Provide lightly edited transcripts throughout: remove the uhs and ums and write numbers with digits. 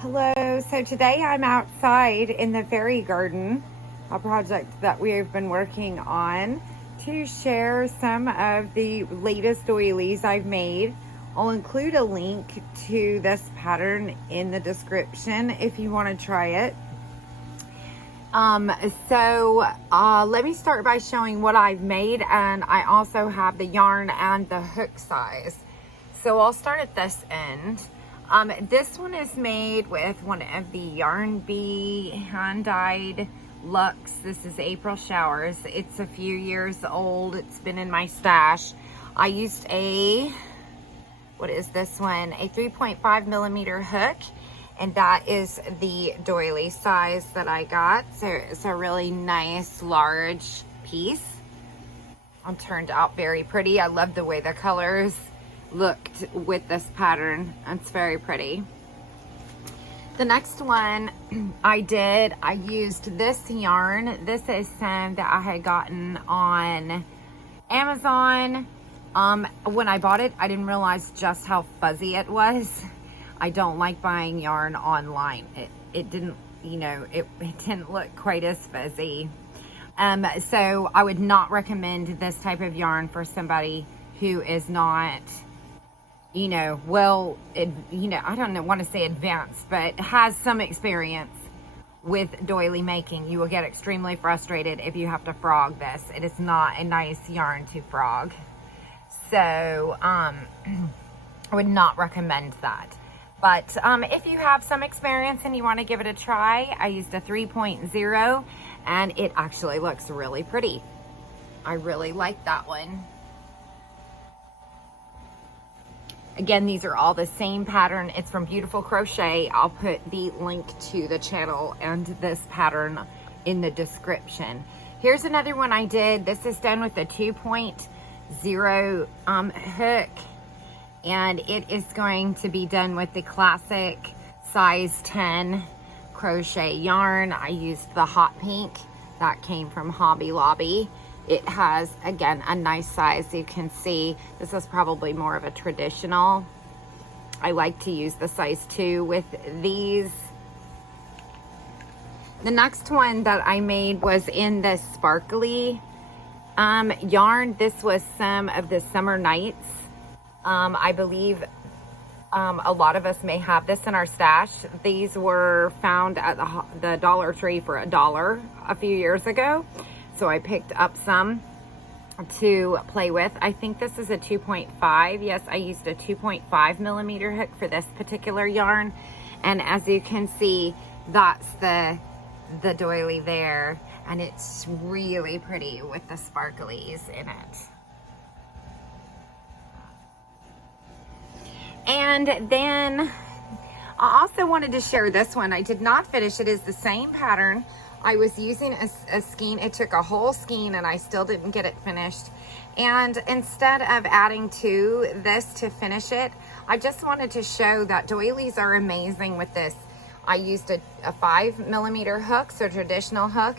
Hello, so today I'm outside in the fairy garden, a project that we've been working on, to share some of the latest doilies I've made. I'll include a link to this pattern in the description if you want to try it. Let me start by showing what I've made, and I also have the yarn and the hook size. So I'll start at this end. This one is made with one of the Yarn Bee hand-dyed Luxe. This is April Showers. It's a few years old. It's been in my stash. I used what is this one? A 3.5 millimeter hook, and that is the doily size that I got. So it's a really nice, large piece. It turned out very pretty. I love the way the colors looked with this pattern. It's very pretty. The next one I used this yarn. This is some that I had gotten on Amazon. When I bought it, I didn't realize just how fuzzy it was. I don't like buying yarn online. It didn't, it didn't look quite as fuzzy. So I would not recommend this type of yarn for somebody who is not, I don't want to say advanced, but has some experience with doily making. You will get extremely frustrated if you have to frog this. It is not a nice yarn to frog. So I would not recommend that. But if you have some experience and you want to give it a try, I used a 3.0 and it actually looks really pretty. I really like that one. Again, these are all the same pattern. It's from Beautiful Crochet. I'll put the link to the channel and this pattern in the description. Here's another one I did. This is done with a 2.0 hook, and it is going to be done with the classic size 10 crochet yarn. I used the hot pink that came from Hobby Lobby. It has, again, a nice size. You can see this is probably more of a traditional. I like to use the size 2 with these. The next one that I made was in the sparkly yarn. This was some of the Summer Nights. I believe a lot of us may have this in our stash. These were found at the Dollar Tree for $1 a few years ago. So I picked up some to play with. I think this is a 2.5. Yes, I used a 2.5 millimeter hook for this particular yarn. And as you can see, that's the doily there. And it's really pretty with the sparklies in it. And then I also wanted to share this one. I did not finish it. It is the same pattern. I was using a skein. It took a whole skein and I still didn't get it finished. And instead of adding to this to finish it, I just wanted to show that doilies are amazing with this. I used a 5 millimeter hook, so traditional hook.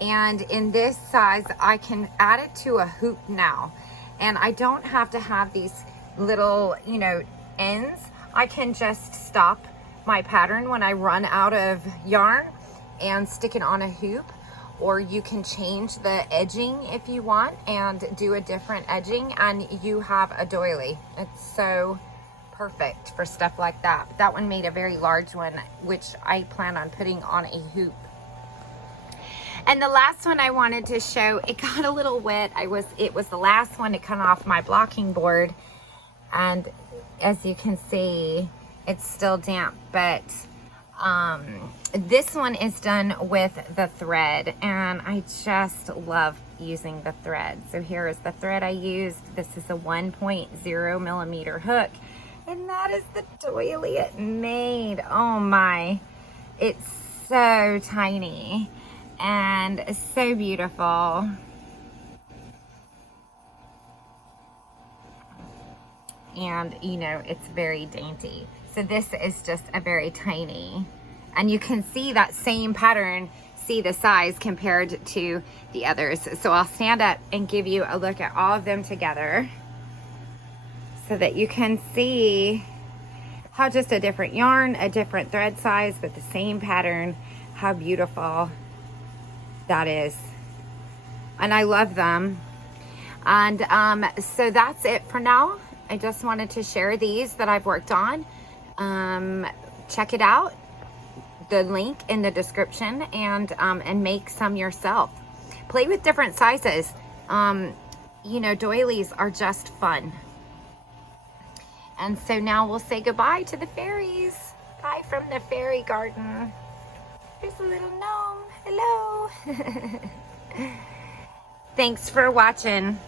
And in this size, I can add it to a hoop now. And I don't have to have these little, ends. I can just stop my pattern when I run out of yarn and stick it on a hoop, or you can change the edging if you want and do a different edging, and you have a doily. It's so perfect for stuff like that. That one made a very large one, which I plan on putting on a hoop. And the last one I wanted to show, it got a little wet. It was the last one to come off my blocking board, and as you can see, it's still damp, but this one is done with the thread, and I just love using the thread. So here is the thread I used. This is a 1.0 millimeter hook, and that is the doily it made. Oh my, it's so tiny and so beautiful. And it's very dainty. So this is just a very tiny, and you can see that same pattern, see the size compared to the others. So I'll stand up and give you a look at all of them together so that you can see how just a different yarn, a different thread size, but the same pattern, how beautiful that is. And I love them. And so that's it for now. I just wanted to share these that I've worked on. Check it out, the link in the description, and make some yourself. Play with different sizes. You know, doilies are just fun. And so now we'll say goodbye to the fairies. Bye from the fairy garden. There's a little gnome. Hello. Thanks for watching.